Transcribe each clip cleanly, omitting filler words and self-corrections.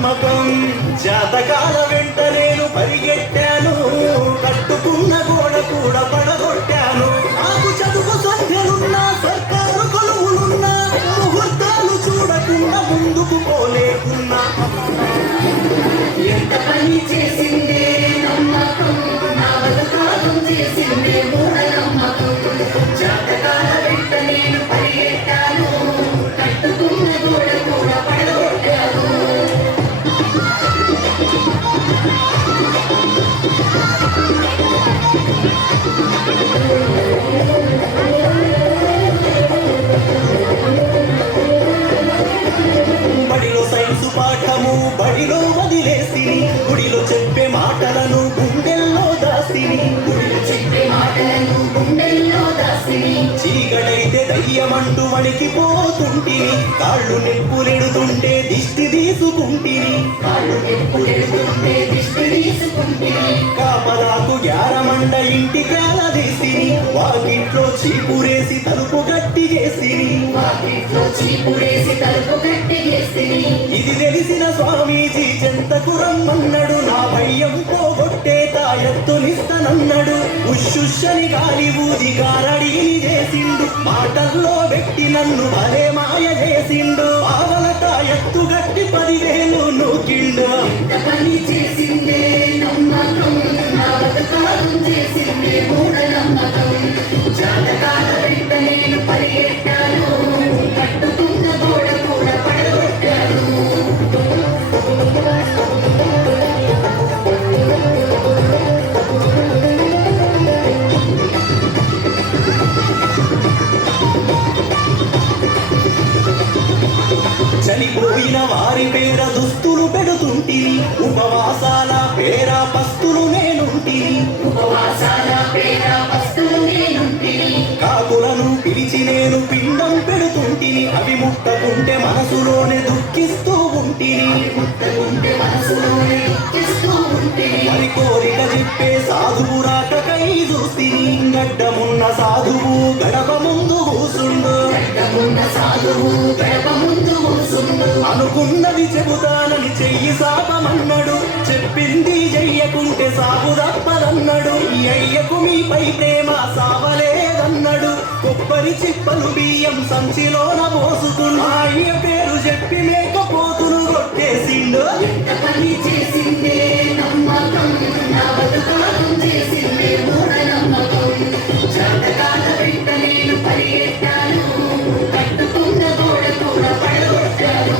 నమ్మకం జాతకాల వెంట నేను పరిగెట్టాను కట్టుకున్న గోడ కూడా పడగొట్టాను నాకు చదువు సంధ్యలున్నా సర్కారు కొలువులున్నా ముహూర్తాలు చూడకుండా ముందుకు పోలేకున్నా ఎంత పని చేసిందే నమ్మకం నా బతుకాలం చేసిందే మూఢ నమ్మకం జాతకాల వెంట నేను పరిగెట్టాను కట్టుకున్న గోడ కూడా పడగొట్టాను బడిలో సైన్సు పాఠము బడిలో వదిలేసిని గుడిలో చెప్పే మాటలను గుండెల్లో దాసిని గుడిలో చెప్పే మాటలను గుండెల్లో దాసిని చీకటైతే దయ్యమంటూ వణికిపోతుంటిని కాళ్ళు నెప్పులెడుతుంటే దిష్టి తీసుకుంటిని కాళ్ళు నెప్పులెడుతుంటే దిష్టి తీసుకుంటిని కాపలాకు గ్యారమండ ఇంటికేల తీసిని వాకిట్లో చీపురేసి తలుపు గట్టి చేసిని వాకిట్లో చీపురేసి తలుపు కట్టేసిని ఇది తెలిసిన స్వామీజీ చెంతకు రమ్మన్నాడు నా భయం పోగొట్టే తాయెత్తునిస్తనన్నాడు ఉషుషని గాలి ఊది గారడీని చేసిండు మాటల్లో వ్యక్తి నన్ను భలే మాయ చేసిండు ఆవల తాయెత్తు గట్టి 10,000 నూకిండు ఎంత పని చేసిందే నమ్మకం నా బతుకాలం చేసిందే మూఢ నమ్మకం జాతకాల వెంట నేను పరిగెట్టాను కట్టుకున్న గోడ కూడా పడగొట్టాను చనిపోయిన వారి పేర దుస్తులు పెడుతుంటిని ఉపవాసాల పేర పస్తులు నేనుంటిని ఉపవాసాల పేర పస్తులు నేనుంటిని కాకులను పిలిచి నేను పిండం పెడుతుంటిని అవి ముట్టకుంటే మనసులోనే దుఃఖిస్తూ ఉంటిని ముట్టకుంటే మనసులోనే దుఃఖిస్తూ ఉంటిని మరి కోరిక చెప్పే సాధువు రాకకై చూస్తిని గడ్డమున్న సాధువు గడప ముందు కూసుండు ఉన్న సాధువు గడప ముందు కూసుండు అనుకున్నది చెబుతానని చెయ్యి సాపమన్నాడు చెప్పింది చెయ్యకుంటే సాగు తప్పదన్నాడు ఈ అయ్యకు మీపై ప్రేమ సావలేదన్నాడు కొబ్బరి చిప్పలు బియ్యం సంచిలోన పోసుకున్న అయ్య పేరు చెప్పి లేకపోతును కొట్టేసిండు ఎంత పని చేసిందే నమ్మకం నా బతుకాలం చేసిందే మూఢ నమ్మకం జాతకాల వెంట నేను పరిగెట్టాను కట్టుకున్న గోడ కూడా పడగొట్టాను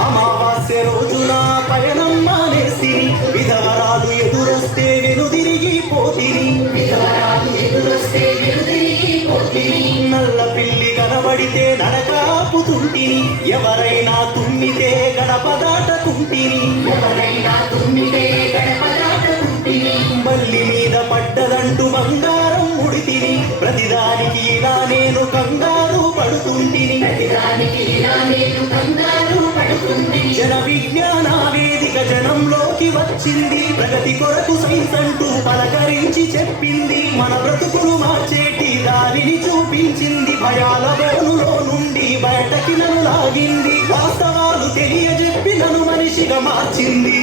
అమావాస్య రోజున పయనం మానేసిని విధవరాలు ఎదురొస్తే వెనుదిరిగి పోతిని విధవరాలు ఎదురొస్తే వెనుదిరిగిపోతిని నల్ల పిల్లి కనబడితే నడకాపుతుంటిని ఎవరైనా తుమ్మితే గడప దాటకుంటిని ఎవరైనా తుమ్మితే గడప దాటుకుంటిని బల్లి మీద పడ్డదంటూ బంగారం ముడితిని ప్రతిదానికి ఇలా నేను కంగారు పడుతుంటిని ప్రతిదానికి ఇలా నేను కంగారు పడుకుంటిని జన విజ్ఞాన వేదిక జనంలోకి వచ్చింది ప్రగతి కొరకు సైన్స్ అంటూ పలకరించి చెప్పింది మన బ్రతుకులు మార్చేటి దారిని చూపించింది భయాల బోనులో నుండి బయటకి నన్ను లాగింది వాస్తవాలు తెలియజెప్పి నన్ను మనిషిగా మార్చింది